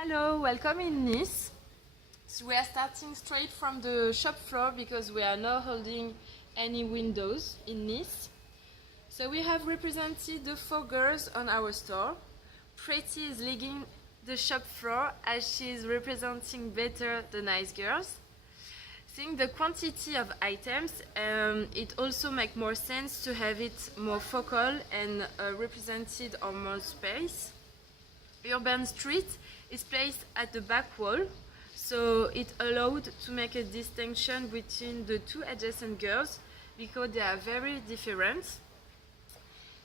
Hello, welcome in Nice. So we are starting straight from the shop floor because we are not holding any windows in Nice. So we have represented the 4 girls on our store. Pretty is leading the shop floor as she is representing better the nice girls. Seeing the quantity of items, it also makes more sense to have it more focal and represented on more space. Urban Street is placed at the back wall, so it allowed to make a distinction between the 2 adjacent girls because they are very different.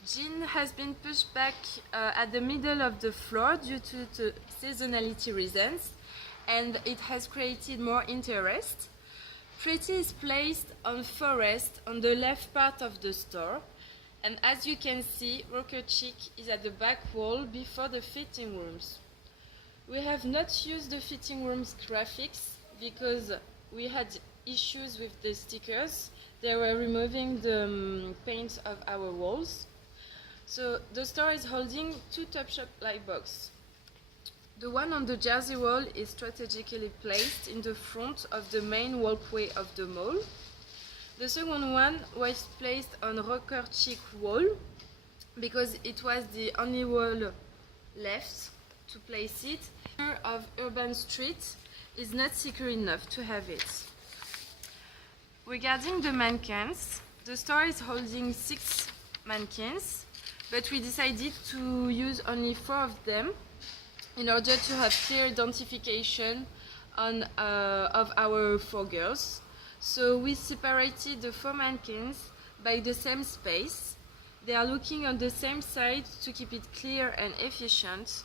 Jean has been pushed back at the middle of the floor due to the seasonality reasons, and it has created more interest. Pretty is placed on Forest on the left part of the store, and as you can see, Rocker Chic is at the back wall before the fitting rooms. We have not used the fitting rooms graphics because we had issues with the stickers. They were removing the paint of our walls. So the store is holding 2 Topshop-like boxes. The one on the jersey wall is strategically placed in the front of the main walkway of the mall. The second one was placed on Rocker Chic wall because it was the only wall left to place it. Of Urban Street is not secure enough to have it. Regarding the mannequins, the store is holding 6 mannequins, but we decided to use only 4 of them in order to have clear identification of our 4 girls. So we separated the 4 mannequins by the same space. They are looking on the same side to keep it clear and efficient.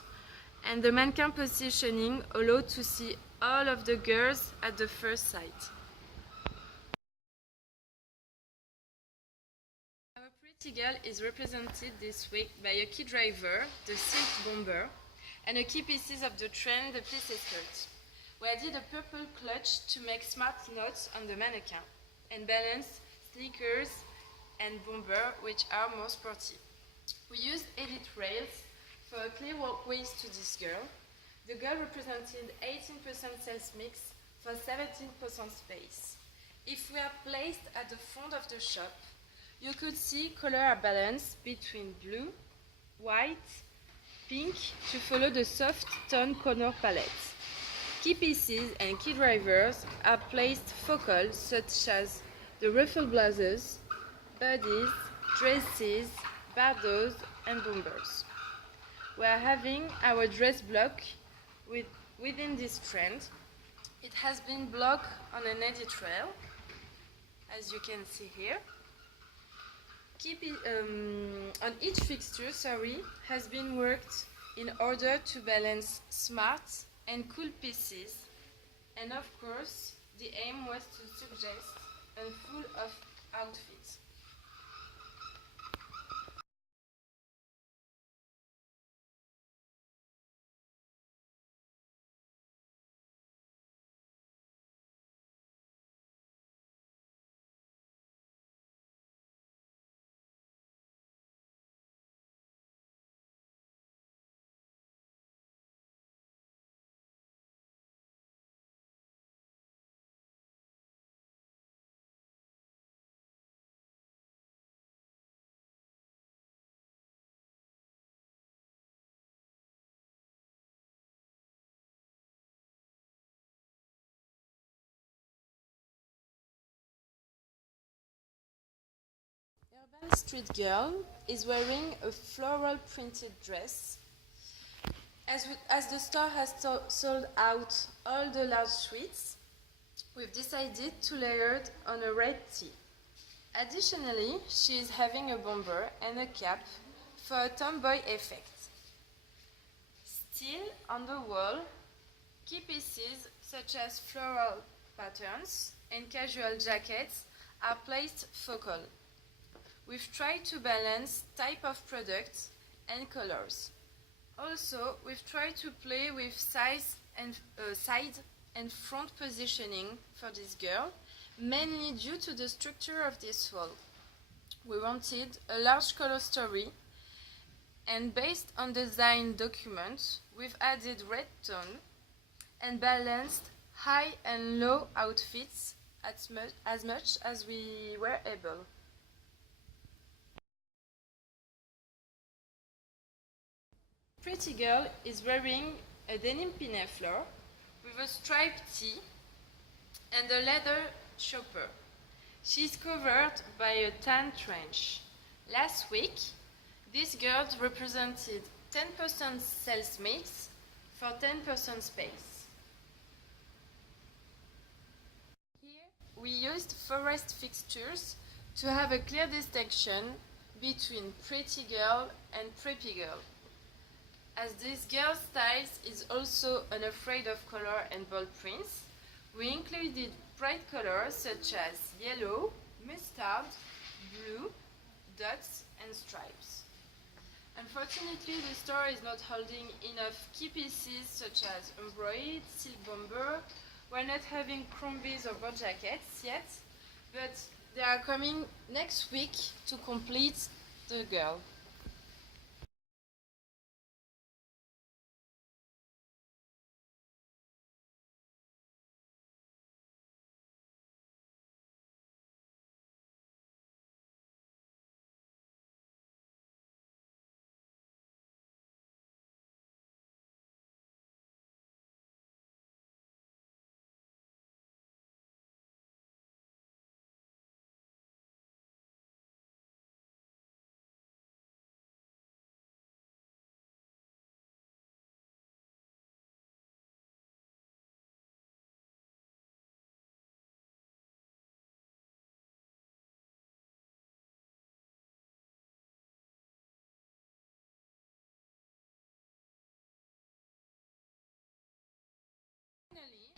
And the mannequin positioning allowed to see all of the girls at the first sight. Our pretty girl is represented this week by a key driver, the silk bomber, and a key pieces of the trend, the plissé skirt. We added a purple clutch to make smart knots on the mannequin and balance sneakers and bomber, which are more sporty. We used edit rails for a clear walkways to this girl. The girl represented 18% sales mix for 17% space. If we are placed at the front of the shop, you could see color balance between blue, white, pink to follow the soft tone color palette. Key pieces and key drivers are placed focal, such as the ruffled blouses, bodies, dresses, bardeaux, and bombers. We are having our dress block within this trend. It has been blocked on an edit rail, as you can see here. On each fixture, has been worked in order to balance smart and cool pieces, and of course, the aim was to suggest a full of outfits. Urban Street Girl is wearing a floral printed dress. As the store has sold out all the large suites, we've decided to layer it on a red tee. Additionally, she is having a bomber and a cap for a tomboy effect. Still on the wall, key pieces such as floral patterns and casual jackets are placed focal. We've tried to balance type of products and colors. Also, we've tried to play with size and side and front positioning for this girl, mainly due to the structure of this wall. We wanted a large color story And based on the design document, we've added red tone and balanced high and low outfits as much as we were able. Pretty girl is wearing a denim pinafore with a striped tee and a leather chopper. She is covered by a tan trench. Last week, this girl represented 10% sales mix for 10% space. Here, we used forest fixtures to have a clear distinction between pretty girl and preppy girl. As this girl's style is also unafraid of color and bold prints, we included bright colors such as yellow, mustard, blue, dots and stripes. Unfortunately, the store is not holding enough key pieces such as embroidered, silk bomber. We're not having crumbies or bow jackets yet, but they are coming next week to complete the girl. Finally,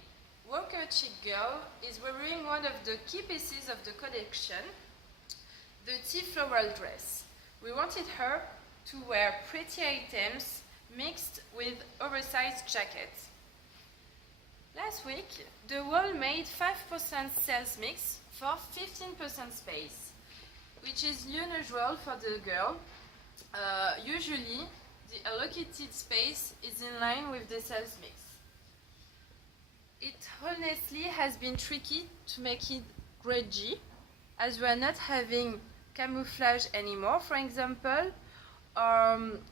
Worker Chic Girl is wearing one of the key pieces of the collection, the tea floral dress. We wanted her to wear pretty items mixed with oversized jackets. Last week, the wall made 5% sales mix for 15% space, which is unusual for the girl. Usually, the allocated space is in line with the sales mix. It honestly has been tricky to make it grungy, as we are not having camouflage anymore, for example.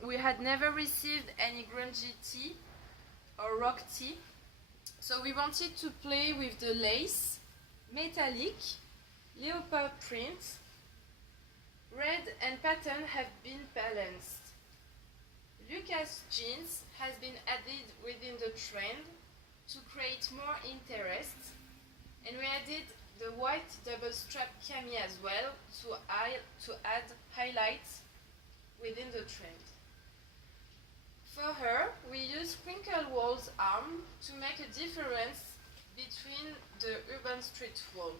We had never received any grungy tee or rock tee, so we wanted to play with the lace, metallic, leopard print, red and pattern have been balanced. Lucas jeans has been added within the trend to create more interest, and we added the white double strap cami as well to add highlights within the trend. For her, we used sprinkle walls arm to make a difference between the urban street wall.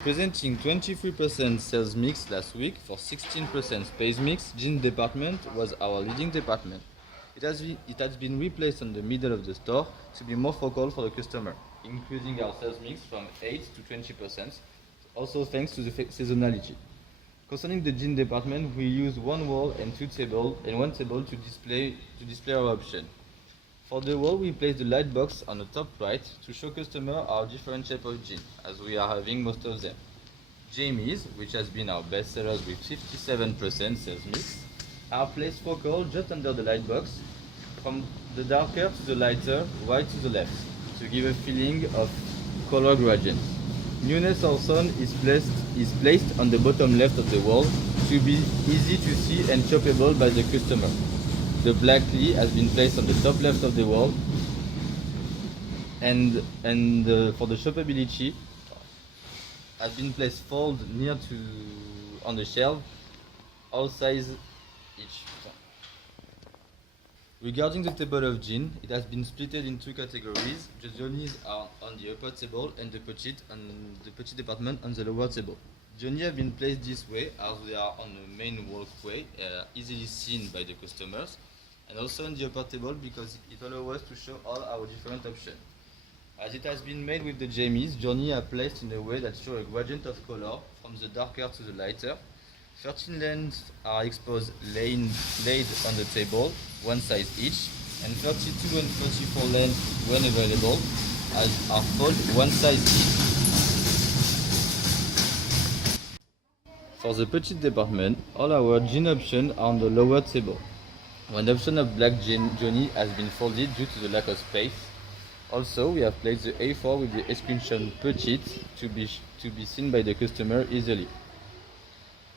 Presenting 23% sales mix last week for 16% space mix, jean department was our leading department. It has been replaced on the middle of the store to be more focal for the customer, increasing our sales mix from 8 to 20%, also thanks to the seasonality. Concerning the jean department, we use one wall and one table to display our option. For the wall, we place the light box on the top right to show customer our different shape of jeans, as we are having most of them. Jamie's, which has been our best sellers with 57% sales mix, are placed focal just under the light box, from the darker to the lighter, right to the left, to give a feeling of color gradient. Newness also is placed on the bottom left of the wall to be easy to see and shoppable by the customer. The black Lee has been placed on the top left of the wall, and for the shoppability has been placed fold near to on the shelf, all size each. Regarding the table of jeans, it has been split in two categories. The Johnnies are on the upper table and the petite department on the lower table. Johnny have been placed this way as they are on the main walkway, easily seen by the customers, and also on the upper table because it allows us to show all our different options. As it has been made with the Jamies, Johnny are placed in a way that shows a gradient of color from the darker to the lighter. 13 lanes are exposed laid on the table, one size each, and 32 and 34 lanes, when available, are folded one size each. For the petite department, all our jean options are on the lower table. One option of black Johnny has been folded due to the lack of space. Also, we have placed the A4 with the exclusion petite to be seen by the customer easily.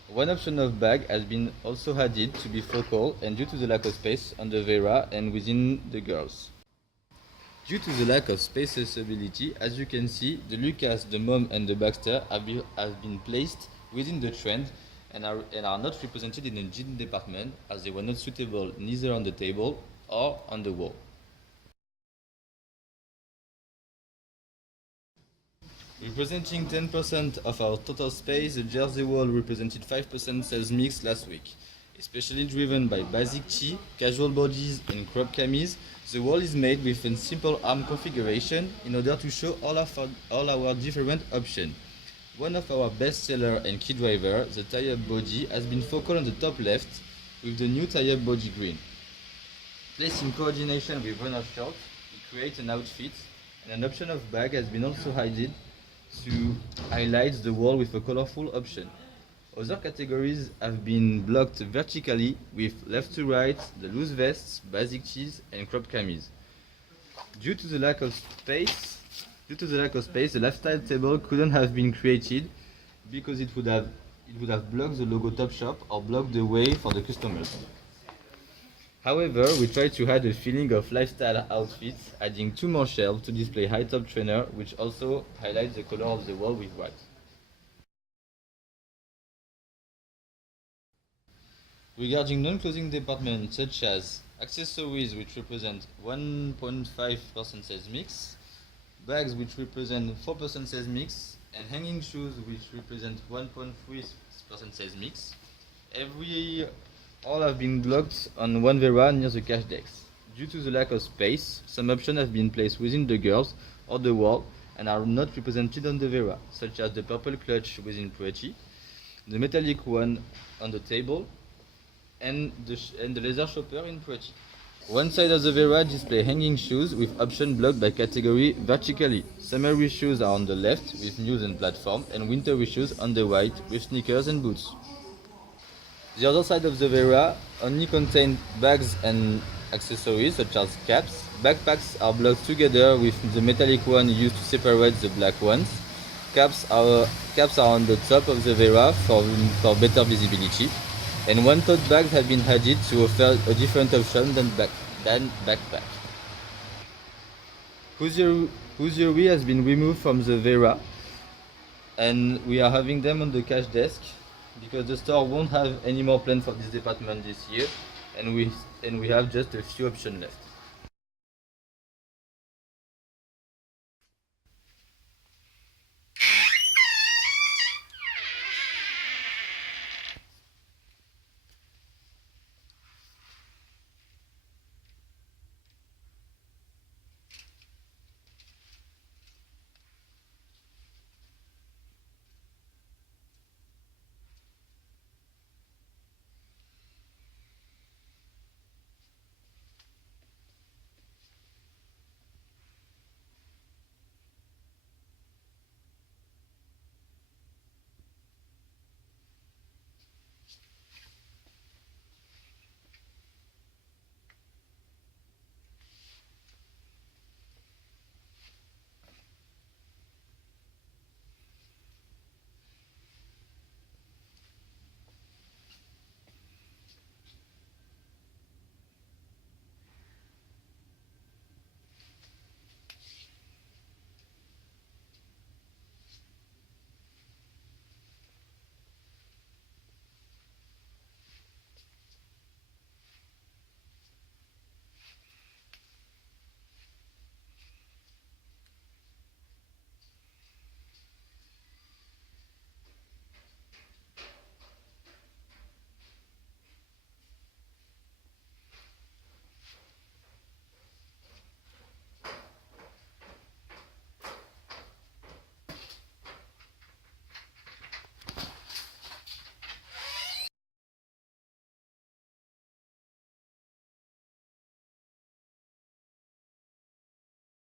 One option of bag has been also added to be focal and due to the lack of space on the Vera and within the girls. Due to the lack of space accessibility, as you can see, the Lucas, the Mom and the Baxter have been placed within the trend and are not represented in the jean department as they were not suitable neither on the table or on the wall. Representing 10% of our total space, the jersey wall represented 5% sales mix last week. Especially driven by basic tee, casual bodies and crop camis, the wall is made with a simple arm configuration in order to show all our different options. One of our best seller and key driver, the tie-up body, has been focal on the top left with the new tie-up body green. Placed in coordination with run-off shorts, it creates an outfit, and an option of bag has been also added to highlight the wall with a colorful option. Other categories have been blocked vertically with left to right, the loose vests, basic tees and crop camis. Due to the lack of space, the lifestyle table couldn't have been created because it would have blocked the logo Topshop or blocked the way for the customers. However, we tried to add a feeling of lifestyle outfits, adding 2 more shelves to display high-top trainer, which also highlights the color of the wall with white. Regarding non-clothing departments such as accessories, which represent 1.5% sales mix, bags, which represent 4% sales mix, and hanging shoes, which represent 1.3% sales mix, all have been blocked on one Vera near the cash decks. Due to the lack of space, some options have been placed within the girls or the wall and are not represented on the Vera, such as the purple clutch within Pretty, the metallic one on the table, and the leather shopper in Pretty. One side of the Vera displays hanging shoes with option blocked by category vertically. Summery shoes are on the left with news and platform, and wintery shoes on the right with sneakers and boots. The other side of the Vera only contains bags and accessories such as caps. Backpacks are blocked together with the metallic one used to separate the black ones. Caps are on the top of the Vera for better visibility. And one tote bag have been added to offer a different option than backpack. Hosiery has been removed from the Vera and we are having them on the cash desk because the store won't have any more plans for this department this year and we have just a few options left.